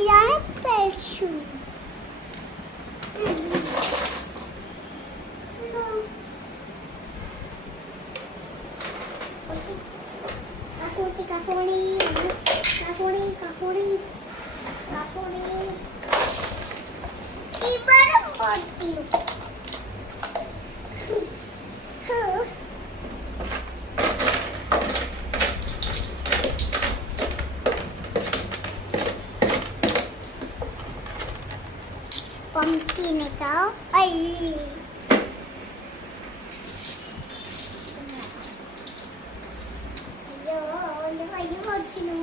ഇതാണ് പെർഷു. കസോളി കസോളി കസോളി കസോളി ഇവിടെ പൊട്ടി. Pumpkin ikaw? Ay! Ayo, ano kayo magsino?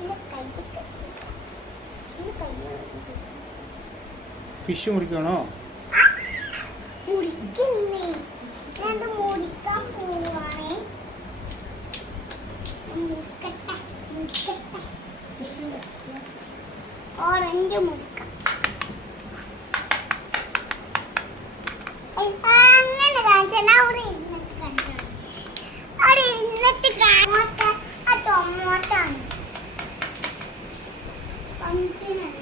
Ano kayo? Fish മുറിക്കണോ? മുറിക്കില്ലേ? ഞാൻ മുറിക്കാൻ പോവാണേ. മുറിക്കട്ടെ. ഓറഞ്ച് മുറിക്കാം. അങ്ങനെ കാണിച്ചാൽ അവിടെ ഇരുന്നിട്ട് കണ്ടോ? അവിടെ ഇരുന്നിട്ട് ടൊമാറ്റോ ആണ്. പമ്പിനല്ല.